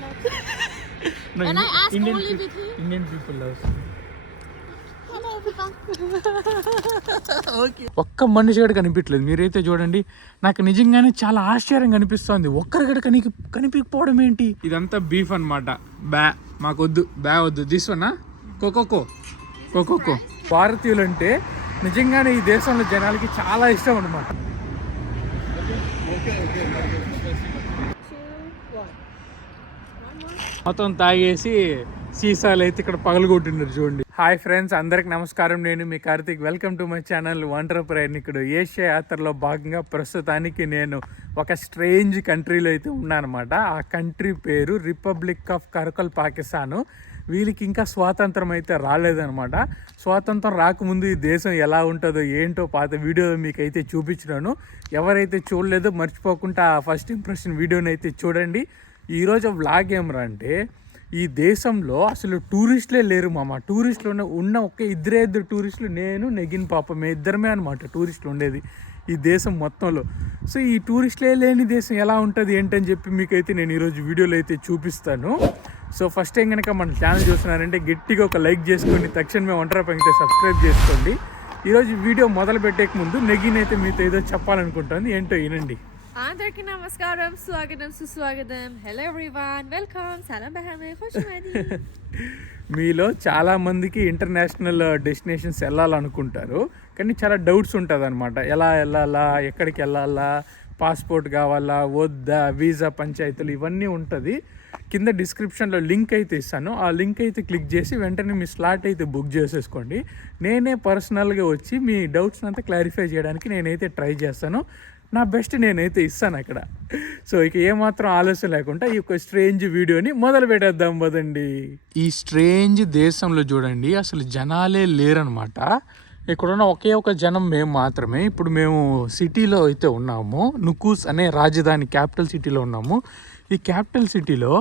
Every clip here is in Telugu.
No, And I ask Indian only people, with him. Indian people loves. Hello, everyone. ఒక్క మనిషి కూడా కనిపించలేదు. మీరైతే చూడండి, నాకు నిజంగానే చాలా ఆశ్చర్యంగా అనిపిస్తోంది. ఒక్కరి కూడా కనిపించకపోవడం ఏంటి? ఇదంతా బీఫ్ అన్నమాట. మాకొద్దు, వద్దు. దిస్వన్నా కోకోకో. భారతీయులు అంటే నిజంగానే ఈ దేశంలో జనాలకి చాలా ఇష్టం అన్నమాట. మొత్తం తాగేసి సీసాలు అయితే ఇక్కడ పగలగొట్టినారు చూడండి. హాయ్ ఫ్రెండ్స్, అందరికి నమస్కారం. నేను మీ Karthik. Welcome to my channel wonder ప్రయాణికుడు. ఏషియా యాత్రలో భాగంగా ప్రస్తుతానికి నేను ఒక స్ట్రేంజ్ కంట్రీలో అయితే ఉన్నానమాట. ఆ కంట్రీ పేరు రిపబ్లిక్ ఆఫ్ కరకల్, పాకిస్తాన్. వీళ్ళకి ఇంకా స్వాతంత్రం అయితే రాలేదనమాట. స్వాతంత్రం రాకముందు ఈ దేశం ఎలా ఉంటుందో ఏంటో పాత వీడియో మీకు అయితే చూపించినాను. ఎవరైతే చూడలేదో మర్చిపోకుండా ఆ ఫస్ట్ ఇంప్రెషన్ వీడియోని అయితే చూడండి. ఈరోజు వ్లాగ్ ఏమరా అంటే, ఈ దేశంలో అసలు టూరిస్టులే లేరు మామ. టూరిస్టులు ఉన్న ఇద్దరు టూరిస్టులు, నేను నెగిన్ పాప, మేము ఇద్దరమే అనమాట టూరిస్టులు ఉండేది ఈ దేశం మొత్తంలో. సో ఈ టూరిస్టులే లేని దేశం ఎలా ఉంటుంది ఏంటని చెప్పి మీకైతే నేను ఈరోజు వీడియోలో అయితే చూపిస్తాను. సో ఫస్ట్ టైం కనుక మన ఛానల్ చూస్తున్నారంటే గట్టిగా ఒక లైక్ చేసుకోండి, తక్షణమే వంటరా పంగితే సబ్స్క్రైబ్ చేసుకోండి. ఈరోజు వీడియో మొదలు పెట్టేక ముందు నెగిన్ అయితే మీతో ఏదో చెప్పాలనుకుంటుంది, ఏంటో వినండి. అందరికీ నమస్కారం, స్వాగతం, సుస్వాగతం. హలో ఎవ్రీవన్, వెల్కమ్, సలాం బహామే, ఖుష్మది. మీలో చాలామందికి ఇంటర్నేషనల్ డెస్టినేషన్స్ వెళ్ళాలనుకుంటారు, కానీ చాలా డౌట్స్ ఉంటుంది అనమాట. ఎలా వెళ్ళాలా, ఎక్కడికి వెళ్ళాలా, పాస్పోర్ట్ కావాలా వద్దా, వీసా పంచాయతీలు ఇవన్నీ ఉంటుంది. కింద డిస్క్రిప్షన్లో లింక్ అయితే ఇస్తాను. ఆ లింక్ అయితే క్లిక్ చేసి వెంటనే మీ స్లాట్ అయితే బుక్ చేసేసుకోండి. నేనే పర్సనల్గా వచ్చి మీ డౌట్స్ని అంతా క్లారిఫై చేయడానికి నేనైతే ట్రై చేస్తాను. నా బెస్ట్ నేనైతే ఇస్తాను అక్కడ. సో ఇక ఏమాత్రం ఆలస్యం లేకుండా ఈ యొక్క స్ట్రేంజ్ వీడియోని మొదలు పెట్టేద్దాం పదండి. ఈ స్ట్రేంజ్ దేశంలో చూడండి, అసలు జనాలే లేరనమాట. ఇక్కడున్న ఒకే ఒక జనం మేము మాత్రమే. ఇప్పుడు మేము సిటీలో అయితే ఉన్నాము, నుకూస్ అనే రాజధాని క్యాపిటల్ సిటీలో ఉన్నాము. ఈ క్యాపిటల్ సిటీలో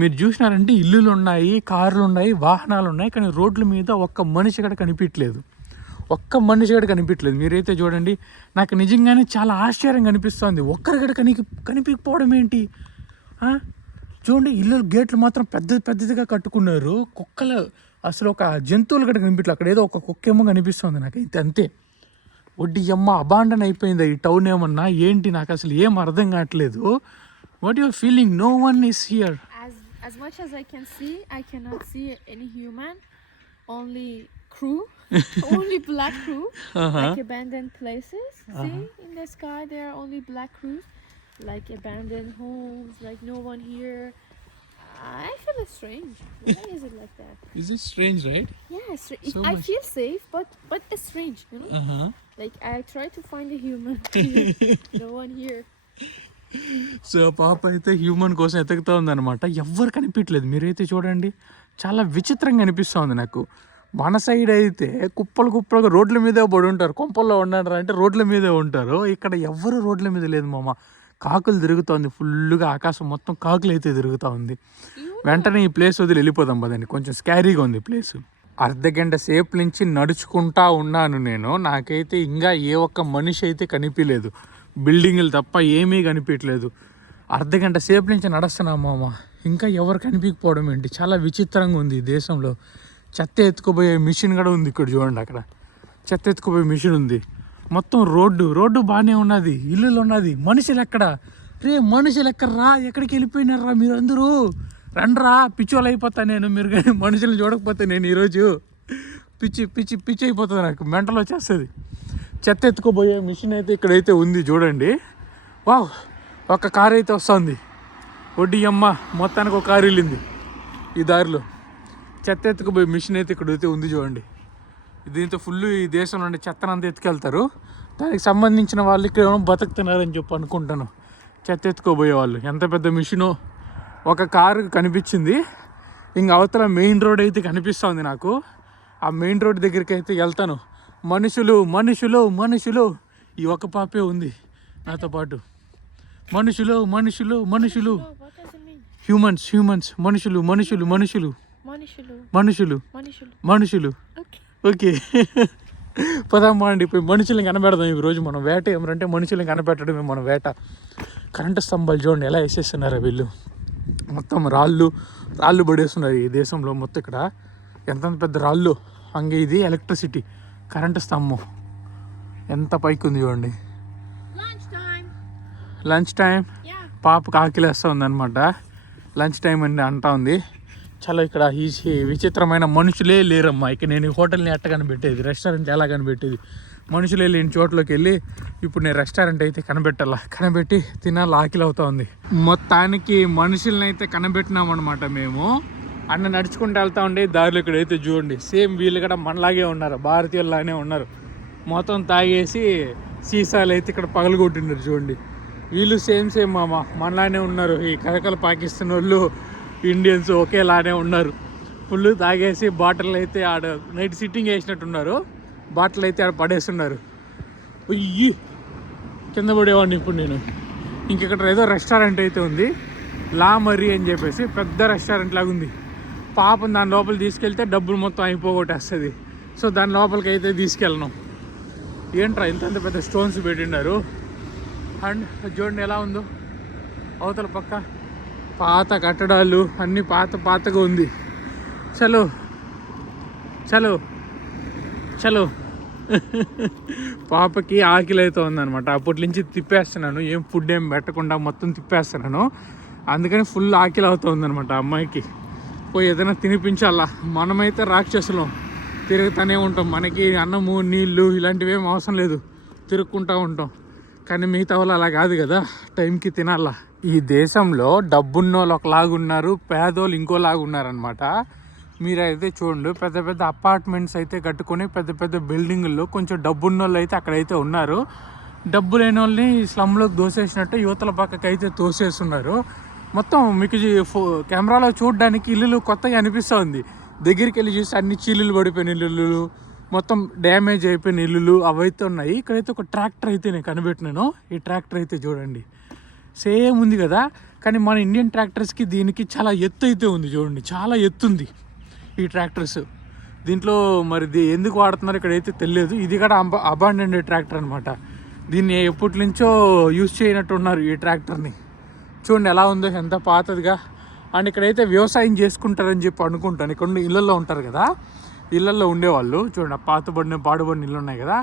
మీరు చూసినారంటే ఇల్లులు ఉన్నాయి, కార్లు ఉన్నాయి, వాహనాలు ఉన్నాయి, కానీ రోడ్ల మీద ఒక్క మనిషి కూడా కనిపించలేదు. మీరైతే చూడండి, నాకు నిజంగానే చాలా ఆశ్చర్యంగా అనిపిస్తుంది. ఒక్కరి కూడా కనిపించకపోవడం ఏంటి? చూడండి, ఇల్లు గేట్లు మాత్రం పెద్దదిగా కట్టుకున్నారు. కుక్కలు అసలు ఒక జంతువులు కూడా కనిపించలేదు. అక్కడ ఏదో ఒక కుక్క ఏమో కనిపిస్తుంది నాకైతే, అంతే. వడ్డీ అమ్మ అబాండన్ అయిపోయింది ఈ టౌన్ ఏమన్నా ఏంటి, నాకు అసలు ఏం అర్థం కావట్లేదు. What your feeling? No one is here. As much as I can see, I cannot see any human, only crew. Only black crew, like abandoned places. See, in the sky there are only black crews, like abandoned homes, like no one here. I feel it's strange. Why is it like that? Is it strange, right? Yeah, so I feel safe, but it's strange, you know. Like I try to find a human here. No one here. So పాప అయితే హ్యూమన్ కోసం ఎతుకుతూ ఉందన్నమాట. ఎవ్వరు కనిపించలేదు. మీరైతే చూడండి, చాలా విచిత్రంగా అనిపిస్తుంది నాకు. మన సైడ్ అయితే కుప్పలుగా రోడ్ల మీదే పడి ఉంటారు. కొంపల్లో ఉన్నారా అంటే రోడ్ల మీదే ఉంటారు. ఇక్కడ ఎవ్వరు రోడ్ల మీద లేదు మామ. కాకులు తిరుగుతోంది ఫుల్గా, ఆకాశం మొత్తం కాకులు అయితే తిరుగుతూ ఉంది. వెంటనే ఈ ప్లేస్ వదిలి వెళ్ళిపోదాం పదండి, కొంచెం స్కారీగా ఉంది ప్లేస్. అర్ధగంట సేపు నుంచి నడుచుకుంటా ఉన్నాను నేను. నాకైతే ఇంకా ఏ ఒక్క మనిషి అయితే కనిపించలేదు, బిల్డింగులు తప్ప ఏమీ కనిపించలేదు. అర్ధగంట సేపు నుంచి నడుస్తున్నాం మామ, ఇంకా ఎవరు కనిపించకపోవడం ఏంటి? చాలా విచిత్రంగా ఉంది ఈ దేశంలో. చెత్త ఎత్తుకుపోయే మిషన్ కూడా ఉంది ఇక్కడ చూడండి. అక్కడ చెత్త ఎత్తుకుపోయే మిషన్ ఉంది. మొత్తం రోడ్డు బాగానే ఉన్నది, ఇల్లులు ఉన్నది. మనుషులు ఎక్కడ? మనుషులు ఎక్కడరా? ఎక్కడికి వెళ్ళిపోయినారా మీరు అందరూ? రండ్రా, పిచ్చోళ్ళు అయిపోతా నేను. మీరు కానీ మనుషులు చూడకపోతే నేను ఈరోజు పిచ్చి అయిపోతుంది, నాకు మెంటల్ వచ్చేస్తుంది. చెత్త ఎత్తుకుపోయే మిషన్ అయితే ఇక్కడైతే ఉంది చూడండి. వావ్, ఒక కారు అయితే వస్తుంది. వడ్డీ అమ్మ, మొత్తానికి ఒక కారు వెళ్ళింది ఈ దారిలో. చెత్త ఎత్తుకుపోయే మిషన్ అయితే ఇక్కడైతే ఉంది చూడండి. దీంతో ఫుల్ ఈ దేశంలో ఉండే చెత్తనంతా ఎత్తుకెళ్తారు. దానికి సంబంధించిన వాళ్ళు ఇక్కడ ఏమో బతుకుతున్నారని చెప్పి అనుకుంటాను. చెత్త ఎత్తుకోబోయే వాళ్ళు. ఎంత పెద్ద మిషనో. ఒక కారు కనిపించింది. ఇంక అవతల మెయిన్ రోడ్ అయితే కనిపిస్తుంది నాకు. ఆ మెయిన్ రోడ్ దగ్గరికి అయితే వెళ్తాను. మనుషులు ఈ ఒక పాపే ఉంది నాతో పాటు. మనుషులు హ్యూమన్స్ మనుషులు. ఓకే, పదమ్మా అండి, ఇప్పుడు మనుషుల్ని కనబెడదాం. ఈరోజు మనం వేట ఏమంటే మనుషుల్ని కనబెట్టడమే మన వేట. కరెంటు స్తంభాలు చూడండి ఎలా వేసేస్తున్నారా వీళ్ళు. మొత్తం రాళ్ళు పడేస్తున్నారు ఈ దేశంలో మొత్తం. ఇక్కడ ఎంత పెద్ద రాళ్ళు. అంగే ఇది ఎలక్ట్రిసిటీ, కరెంటు స్తంభం ఎంత పైకి ఉంది చూడండి. Lunch time. పాపకు ఆకలిస్తూ ఉందన్నమాట. లంచ్ టైం అని అంటా ఉంది. చాలా ఇక్కడ ఈ విచిత్రమైన మనుషులే లేరమ్మా. ఇక నేను ఈ హోటల్ని ఎట్ట కనిపెట్టేది, రెస్టారెంట్ ఎలా కనిపెట్టేది? మనుషులే లేని చోట్లోకి వెళ్ళి ఇప్పుడు నేను రెస్టారెంట్ అయితే కనిపెట్టి తినాలి, ఆకలి అవుతా ఉంది. మొత్తానికి మనుషుల్ని అయితే కనిపెట్టినామన్నమాట మేము. అన్న నడుచుకుంటూ వెళ్తా ఉండే దారిలో ఇక్కడైతే చూడండి, సేమ్ వీళ్ళు కూడా మనలాగే ఉన్నారు, భారతీయుల్లానే ఉన్నారు. మొత్తం తాగేసి సీసాలు అయితే ఇక్కడ పగలగొట్టినారు చూడండి. వీళ్ళు సేమ్ మామ మనలానే ఉన్నారు. ఈ కరకల పాకిస్తాన్ వాళ్ళు, ఇండియన్స్ ఒకేలానే ఉన్నారు. ఫుల్ తాగేసి బాటిల్ అయితే ఆడ నైట్ సిట్టింగ్ వేసినట్టున్నారు, బాటిల్ అయితే ఆడ పడేస్తున్నారు. ఉయ్యి కింద పడేవాడిని ఇప్పుడు నేను. ఇంకెక్కడ ఏదో రెస్టారెంట్ అయితే ఉంది, లా మరీ అని చెప్పేసి పెద్ద రెస్టారెంట్ లాగా ఉంది. పాపం దాని లోపల తీసుకెళ్తే డబ్బులు మొత్తం అయిపోగొట్టేస్తుంది. సో దాని లోపలికి అయితే తీసుకెళ్ళను. ఏంట్రా ఇంత పెద్ద స్టోన్స్ పెట్టిండారు. అండ్ చూడండి ఎలా ఉందో అవతల పక్క పాత కట్టడాలు అన్నీ పాతగా ఉంది. చలో చలో చలో. పాపకి ఆకలి అయితే ఉందన్నమాట. అప్పటి నుంచి తిప్పేస్తున్నాను, ఏం ఫుడ్ ఏం పెట్టకుండా మొత్తం తిప్పేస్తున్నాను. అందుకని ఫుల్ ఆకలి అవుతూ ఉందన్నమాట అమ్మాయికి. పోయి ఏదైనా తినిపించాలా. మనమైతే రాక్షసులం, తిరుగుతూనే ఉంటాం. మనకి అన్నము నీళ్ళు ఇలాంటివి ఏం అవసరం లేదు, తిరుక్కుంటూ ఉంటాం. కానీ మిగతా వాళ్ళు అలా కాదు కదా, టైంకి తినాలా. ఈ దేశంలో డబ్బున్నోళ్ళు ఒకలాగున్నారు, పేదోళ్ళు ఇంకోలాగా ఉన్నారనమాట. మీరైతే చూడండి, పెద్ద పెద్ద అపార్ట్మెంట్స్ అయితే కట్టుకొని పెద్ద పెద్ద బిల్డింగుల్లో కొంచెం డబ్బున్నోళ్ళు అయితే అక్కడైతే ఉన్నారు. డబ్బు లేని వాళ్ళని స్లమ్లోకి దోసేసినట్టు యువతల పక్కకి అయితే తోసేస్తున్నారు. మొత్తం మీకు కెమెరాలో చూడడానికి ఇల్లులు కొత్తగా అనిపిస్తూ ఉంది. దగ్గరికి వెళ్ళి చూస్తే అన్ని చీలులు పడిపోయిన ఇల్లులు, మొత్తం డ్యామేజ్ అయిపోయిన ఇల్లులు అవైతే ఉన్నాయి. ఇక్కడైతే ఒక ట్రాక్టర్ అయితే నేను కనిపెట్టినాను. ఈ ట్రాక్టర్ అయితే చూడండి సేమ్ ఉంది కదా, కానీ మన ఇండియన్ ట్రాక్టర్స్కి దీనికి చాలా ఎత్తు అయితే ఉంది. చూడండి చాలా ఎత్తుంది ఈ ట్రాక్టర్స్. దీంట్లో మరి ఎందుకు వాడుతున్నారు ఇక్కడైతే తెలియదు. ఇది కూడా అబాండెండ్ ట్రాక్టర్ అనమాట. దీన్ని ఎప్పటి నుంచో యూజ్ చేయనట్టు ఉన్నారు ఈ ట్రాక్టర్ని. చూడండి ఎలా ఉందో, ఎంత పాతదిగా. అండ్ ఇక్కడైతే వ్యవసాయం చేసుకుంటారని చెప్పి అనుకుంటాను. ఇక్కడ ఇళ్ళల్లో ఉంటారు కదా, ఇళ్ళల్లో ఉండేవాళ్ళు చూడండి, పాడుబడిన ఇల్లు ఉన్నాయి కదా,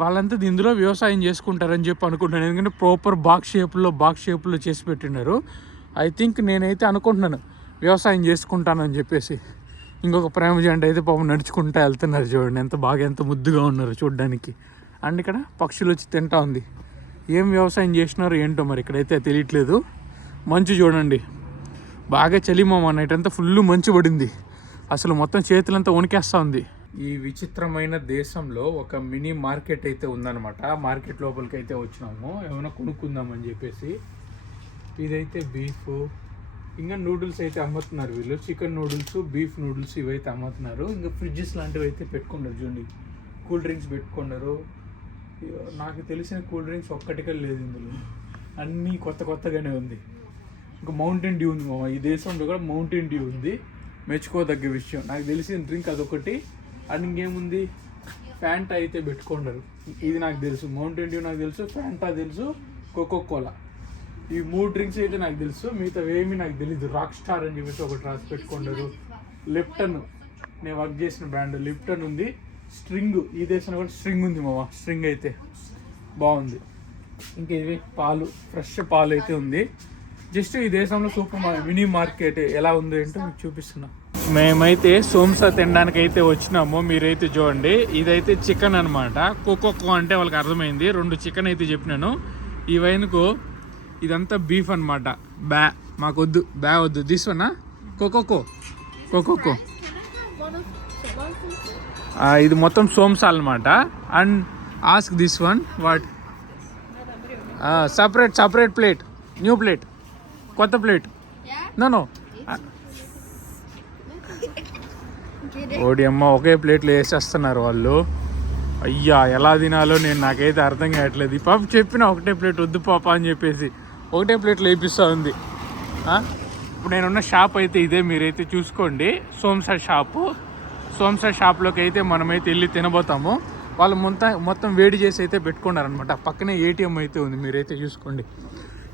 వాళ్ళంతా ఇందులో వ్యవసాయం చేసుకుంటారని చెప్పి అనుకుంటున్నాను. ఎందుకంటే ప్రాపర్ బాక్స్ షేప్లో చేసి పెట్టినారు. ఐ థింక్ నేనైతే అనుకుంటున్నాను వ్యవసాయం చేసుకుంటానని చెప్పేసి. ఇంకొక ప్రేమ జంట అయితే పాపం నడుచుకుంటూ వెళ్తున్నారు చూడండి, ఎంత ముద్దుగా ఉన్నారు చూడడానికి. అండ్ ఇక్కడ పక్షులు వచ్చి తింటా ఉంది. ఏం వ్యవసాయం చేసినారో ఏంటో మరి ఇక్కడైతే తెలియట్లేదు. మంచు చూడండి, బాగా చలిమామ నైట్ అంతా ఫుల్ మంచు పడింది. అసలు మొత్తం చేతులంతా వణికేస్తూ ఉంది. ఈ విచిత్రమైన దేశంలో ఒక మినీ మార్కెట్ అయితే ఉందన్నమాట. మార్కెట్ లోపలికి అయితే వచ్చినాము ఏమైనా కొనుక్కుందామని చెప్పేసి. ఇదైతే బీఫ్, ఇంకా నూడిల్స్ అయితే అమ్ముతున్నారు వీళ్ళు. చికెన్ నూడిల్స్, బీఫ్ నూడిల్స్ ఇవైతే అమ్ముతున్నారు. ఇంకా ఫ్రిడ్జెస్ లాంటివి అయితే పెట్టుకున్నారు చూడండి. కూల్ డ్రింక్స్ పెట్టుకున్నారు. నాకు తెలిసిన కూల్ డ్రింక్స్ ఒక్కటికే లేదు ఇందులో, అన్నీ కొత్తగానే ఉంది. ఇంకా మౌంటైన్ డ్యూ ఉంది మామ. ఈ దేశంలో కూడా మౌంటైన్ డ్యూ ఉంది, మెచ్చుకోదగ్గ విషయం. నాకు తెలిసిన డ్రింక్ అదొకటి. అండ్ ఇంకేముంది, ఫ్యాంటా అయితే పెట్టుకున్నారు. ఇది నాకు తెలుసు, మౌంటైన్ డ్యూ నాకు తెలుసు, ఫ్యాంటా తెలుసు, కోకోకోలా, ఈ 3 డ్రింక్స్ అయితే నాకు తెలుసు. మిగతా ఏమీ నాకు తెలీదు. రాక్ స్టార్ అని చెప్పేసి ఒకటి రాసి పెట్టుకున్నారు. లిప్టన్, నేను వర్క్ చేసిన బ్రాండ్ లిప్టన్ ఉంది. స్ట్రింగ్, ఈ దేశంలో కూడా స్ట్రింగ్ ఉంది మామ. స్ట్రింగ్ అయితే బాగుంది. ఇంకా ఇవి పాలు, ఫ్రెష్ పాలు అయితే ఉంది. జస్ట్ ఈ దేశంలో మినీ మార్కెట్ ఎలా ఉందో ఏంటో మీకు చూపిస్తున్నా. మేమైతే సోంసా తినడానికి అయితే వచ్చినాము. మీరైతే చూడండి, ఇదైతే చికెన్ అనమాట. కోకోకో అంటే వాళ్ళకి అర్థమైంది. 2 చికెన్ అయితే చెప్పినాను. ఈ వైన్కు ఇదంతా బీఫ్ అనమాట. మాకొద్దు, వద్దు. దిస్ వన్ కోకోకో. ఇది మొత్తం సోంసా అనమాట. And ask this one what, separate plate, new plate, కొత్త ప్లేట్. నో ఓడి అమ్మ, ఒకే ప్లేట్లో వేసేస్తున్నారు వాళ్ళు. అయ్యా ఎలా తినాలో నాకైతే అర్థం కావట్లేదు. ఈ పాప చెప్పిన ఒకటే ప్లేట్ వద్దు పాప అని చెప్పేసి ఒకటే ప్లేట్లో వేపిస్తూ ఉంది. ఇప్పుడు నేనున్న షాప్ అయితే ఇదే, మీరైతే చూసుకోండి. సోంసా షాప్లోకి అయితే మనమైతే వెళ్ళి తినబోతాము. వాళ్ళు మొత్తం వేడి చేసి అయితే పెట్టుకున్నారనమాట. పక్కనే ఏటీఎం అయితే ఉంది, మీరైతే చూసుకోండి.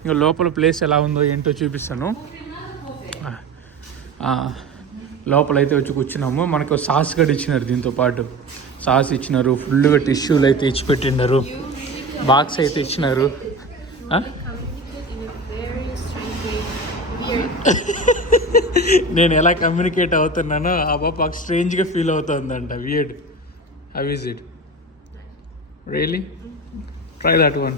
ఇంకా లోపల ప్లేస్ ఎలా ఉందో ఏంటో చూపిస్తాను. లోపలైతే వచ్చి కూర్చున్నాము. మనకు సాస్ కూడా ఇచ్చినారు, దీంతో పాటు సాస్ ఇచ్చినారు, ఫుల్గా టిష్యూలు అయితే ఇచ్చి పెట్టినారు, బాక్స్ అయితే ఇచ్చినారు. నేను ఎలా కమ్యూనికేట్ అవుతున్నానో ఆ పాప స్ట్రేంజ్గా ఫీల్ అవుతుందంట. Weird. How is it? Really? Try that one.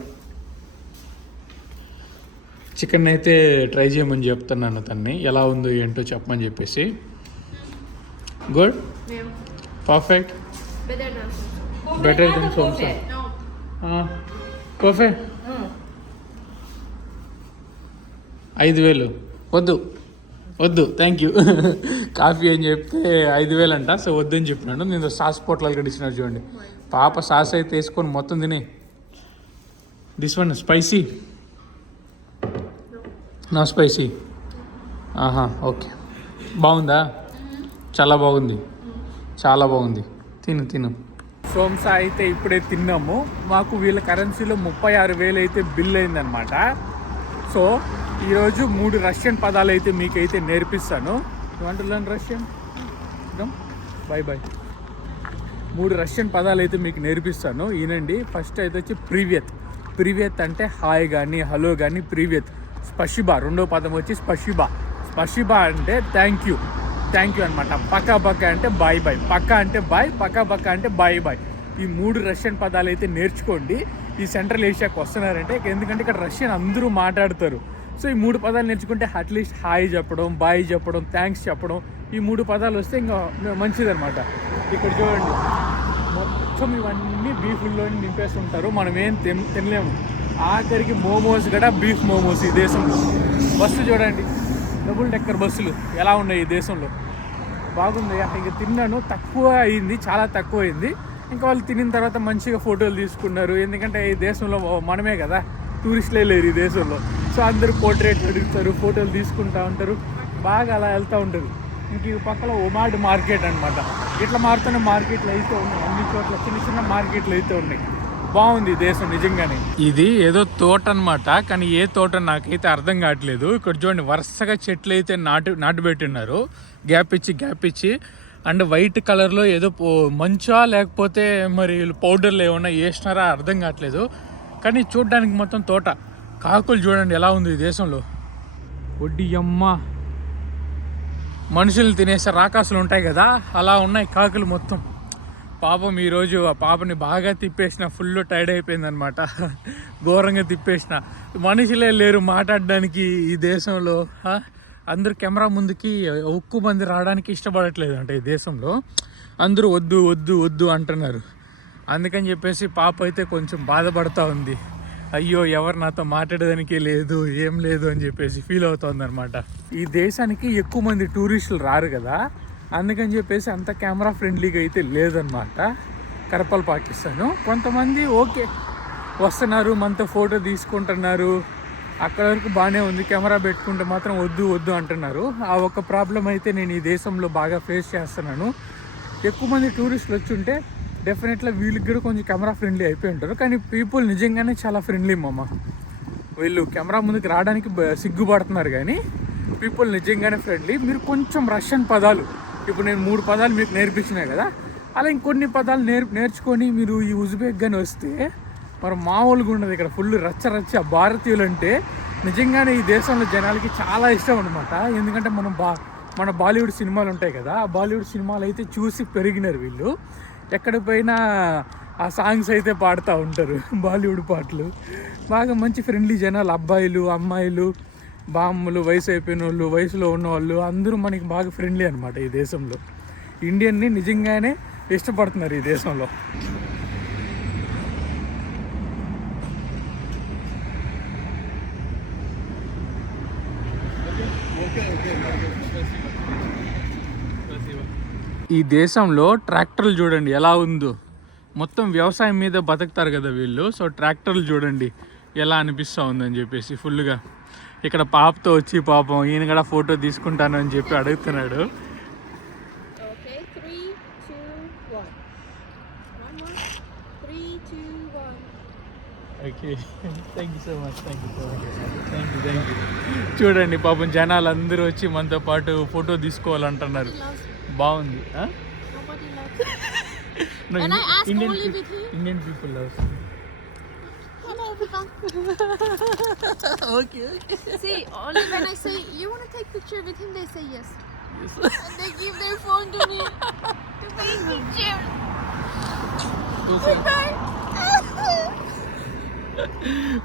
Chicken అయితే ట్రై చేయమని చెప్తున్నాను తన్ని, ఎలా ఉందో ఏంటో చెప్పమని చెప్పేసి. Good, perfect, better than somsa. Perfect. 5,000 వద్దు థ్యాంక్ యూ. కాఫీ అని చెప్తే 5,000 అంట. సో వద్దని చెప్పినాను. నేను సాస్ పొట్లాలు కూడా ఇచ్చినారు చూడండి. పాప సాస్ అయితే వేసుకొని మొత్తం తినే. దిస్ వన్ స్పైసీ, నా స్పైసీ. ఓకే, బాగుందా? చాలా బాగుంది, చాలా బాగుంది. తిను. సోమ్సా అయితే ఇప్పుడే తిన్నాము. మాకు వీళ్ళ కరెన్సీలో 36,000 అయితే బిల్ అయిందనమాట. సో ఈరోజు 3 రష్యన్ పదాలు అయితే మీకైతే నేర్పిస్తాను. Want to learn Russian? Bye 3 Russian పదాలు అయితే మీకు నేర్పిస్తాను, ఈనండి. ఫస్ట్ అయితే వచ్చి ప్రివ్యత్ అంటే హాయ్ కానీ హలో కానీ ప్రివ్యత్. స్పషిబా రెండో పదం వచ్చి స్పషిబా అంటే థ్యాంక్ యూ అనమాట. పక్క అంటే బాయ్, పక్క అంటే బాయ్, పక్క అంటే బాయ్. ఈ 3 రష్యన్ పదాలు అయితే నేర్చుకోండి. ఈ సెంట్రల్ ఏషియాకి వస్తున్నారంటే, ఎందుకంటే ఇక్కడ రష్యన్ అందరూ మాట్లాడతారు. సో ఈ 3 పదాలు నేర్చుకుంటే అట్లీస్ట్ హాయ్ చెప్పడం, బాయ్ చెప్పడం, థ్యాంక్స్ చెప్పడం, ఈ 3 పదాలు వస్తే ఇంకా మంచిదన్నమాట. ఇక్కడ చూడండి, మొత్తం ఇవన్నీ బీఫ్లో నింపేస్తుంటారు. మనం ఏం తినలేము. ఆఖరికి మోమోస్ కూడా బీఫ్ మోమోస్ ఈ దేశంలో. బస్సు చూడండి, డబుల్ డెక్కర్ బస్సులు ఎలా ఉన్నాయి ఈ దేశంలో. బాగుంది. ఇంకా తిన్నాను, తక్కువ అయింది, చాలా తక్కువ అయింది. ఇంకా వాళ్ళు తినిన తర్వాత మంచిగా ఫోటోలు తీసుకున్నారు. ఎందుకంటే ఈ దేశంలో మనమే కదా, టూరిస్టులే లేరు ఈ దేశంలో. సో అందరూ పోర్ట్రేట్ అడుగుతారు, ఫోటోలు తీసుకుంటూ ఉంటారు, బాగా అలా వెళ్తూ ఉంటారు. ఇంక ఈ పక్కన ఒమాడ్ మార్కెట్ అనమాట. ఇట్లా మారుతున్న మార్కెట్లు అయితే ఉన్నాయి, అన్ని చోట్ల చిన్న మార్కెట్లు అయితే ఉన్నాయి. బాగుంది ఈ దేశం నిజంగానే. ఇది ఏదో తోట అనమాట, కానీ ఏ తోట నాకైతే అర్థం కావట్లేదు. ఇక్కడ చూడండి, వరుసగా చెట్లు అయితే నాటు పెట్టిన్నారు, గ్యాప్ ఇచ్చి. అండ్ వైట్ కలర్లో ఏదో మంచా లేకపోతే మరి పౌడర్లు ఏమన్నా వేసినారా అర్థం కావట్లేదు. కానీ చూడడానికి మొత్తం తోట. కాకులు చూడండి ఎలా ఉంది ఈ దేశంలో. వడ్డీ అమ్మ, మనుషులు తినేసే రాకాసులు ఉంటాయి కదా, అలా ఉన్నాయి కాకులు మొత్తం. పాపం ఈరోజు ఆ పాపని బాగా తిప్పేసిన, ఫుల్ టైర్డ్ అయిపోయిందనమాట. ఘోరంగా తిప్పేసిన. మనుషులే లేరు మాట్లాడడానికి ఈ దేశంలో. అందరూ కెమెరా ముందుకి ఎక్కువ మంది రావడానికి ఇష్టపడట్లేదు అంట ఈ దేశంలో. అందరూ వద్దు అంటున్నారు. అందుకని చెప్పేసి పాప అయితే కొంచెం బాధపడుతూ ఉంది. అయ్యో, ఎవరు నాతో మాట్లాడడానికి ఏం లేదు అని చెప్పేసి ఫీల్ అవుతుంది అనమాట. ఈ దేశానికి ఎక్కువ మంది టూరిస్టులు రారు కదా, అందుకని చెప్పేసి అంత కెమెరా ఫ్రెండ్లీగా అయితే లేదనమాట కరపల్ పాకిస్తాను. కొంతమంది ఓకే వస్తున్నారు, మనతో ఫోటో తీసుకుంటున్నారు, అక్కడ వరకు బాగానే ఉంది. కెమెరా పెట్టుకుంటే మాత్రం వద్దు అంటున్నారు. ఆ ఒక్క ప్రాబ్లం అయితే నేను ఈ దేశంలో బాగా ఫేస్ చేస్తున్నాను. ఎక్కువ మంది టూరిస్టులు వచ్చి ఉంటే డెఫినెట్గా వీళ్ళకి కూడా కొంచెం కెమెరా ఫ్రెండ్లీ అయిపోయి ఉంటారు. కానీ పీపుల్ నిజంగానే చాలా ఫ్రెండ్లీ మామ. వీళ్ళు కెమెరా ముందుకు రావడానికి సిగ్గుపడుతున్నారు, కానీ పీపుల్ నిజంగానే ఫ్రెండ్లీ. మీరు కొంచెం రష్యన్ పదాలు, ఇప్పుడు నేను 3 పదాలు మీకు నేర్పించినాయి కదా, అలా ఇంకొన్ని పదాలు నేర్చుకొని మీరు ఈ ఉజ్బెక్ కానీ వస్తే మరి మామూలుగా ఉండదు. ఇక్కడ ఫుల్ రచ్చ. భారతీయులు అంటే నిజంగానే ఈ దేశంలో జనాలకి చాలా ఇష్టం అనమాట. ఎందుకంటే మన బాలీవుడ్ సినిమాలు ఉంటాయి కదా, ఆ బాలీవుడ్ సినిమాలు అయితే చూసి పెరిగినారు వీళ్ళు. ఎక్కడ పోయినా ఆ సాంగ్స్ అయితే పాడుతూ ఉంటారు, బాలీవుడ్ పాటలు. బాగా మంచి ఫ్రెండ్లీ జనాలు, అబ్బాయిలు అమ్మాయిలు, బామ్మలు, వయసు అయిపోయిన వాళ్ళు, వయసులో ఉన్నవాళ్ళు అందరూ మనకి బాగా ఫ్రెండ్లీ అనమాట ఈ దేశంలో. ఇండియన్ని నిజంగానే ఇష్టపడుతున్నారు ఈ దేశంలో. ఈ దేశంలో ట్రాక్టర్లు చూడండి ఎలా ఉందో. మొత్తం వ్యవసాయం మీద బతుకుతారు కదా వీళ్ళు. సో ట్రాక్టర్లు చూడండి ఎలా అనిపిస్తూ ఉందని చెప్పేసి ఫుల్గా. ఇక్కడ పాపతో వచ్చి పాపం ఈయన కూడా ఫోటో తీసుకుంటాను అని చెప్పి అడుగుతున్నాడు. Okay thank you so much thank you చూడండి పాపం జనాలు అందరూ వచ్చి మనతో పాటు ఫోటో తీసుకోవాలంటున్నారు. Loves me. బాగుంది. Nobody loves me. And I ask only with him. Indian people love. Hello, everyone. Okay See, only when I say, you want to take picture with him, they say yes. And they give their phone to me to take picture. Bye.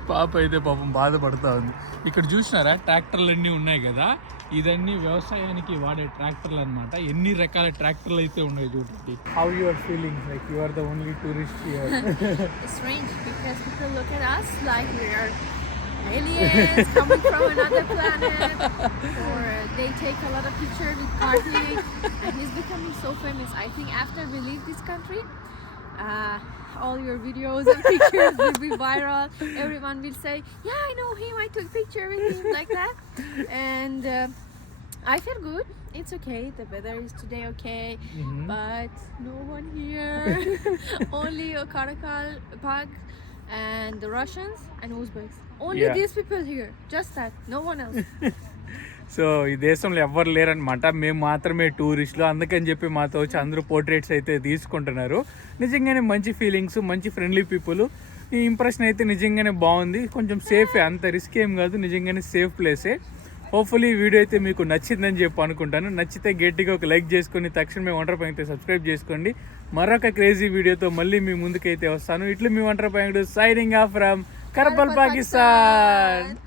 పాప అయితే పాపం బాధపడతా ఉంది. ఇక్కడ చూసినారా ట్రాక్టర్లు అన్నీ ఉన్నాయి కదా, ఇదన్నీ వ్యవసాయానికి వాడే ట్రాక్టర్లు అన్నమాట. ఎన్ని రకాల ట్రాక్టర్లు అయితే ఉన్నాయి చూడండి. How you are feeling like you are the only tourist here? It's strange because people look at us like we are aliens coming from another planet, or they take a lot of pictures with Karthik, and he's becoming so famous. I think after we leave this country, all your videos and pictures will be viral. Everyone will say, yeah, I know him, I took picture with him, like that. And I feel good. It's okay. The weather is today okay, but no one here. Only a Karakal, Pag, and the Russians and Uzbeks. Only Yeah. these people here. Just that. No one else. So ఈ దేశంలో ఎవ్వరు లేరనమాట, మేము మాత్రమే టూరిస్టులు. అందుకని చెప్పి మాతో వచ్చి అందరూ పోర్ట్రేట్స్ అయితే తీసుకుంటున్నారు. నిజంగానే మంచి ఫీలింగ్స్, మంచి ఫ్రెండ్లీ పీపుల్. ఈ ఇంప్రెషన్ అయితే నిజంగానే బాగుంది. కొంచెం సేఫే, అంత రిస్క్ ఏం కాదు, నిజంగానే సేఫ్ ప్లేసే. హోప్ఫుల్లీ ఈ వీడియో అయితే మీకు నచ్చిందని చెప్పి అనుకుంటాను. నచ్చితే గట్టిగా ఒక లైక్ చేసుకొని తక్షణమే వంటర పైన సబ్స్క్రైబ్ చేసుకోండి. మరొక క్రేజీ వీడియోతో మళ్ళీ మీ ముందుకైతే వస్తాను. ఇట్లా మీ వంటర పైన సైనింగ్ ఆఫ్ ఫ్రమ్ కరపల్, పాకిస్తాన్.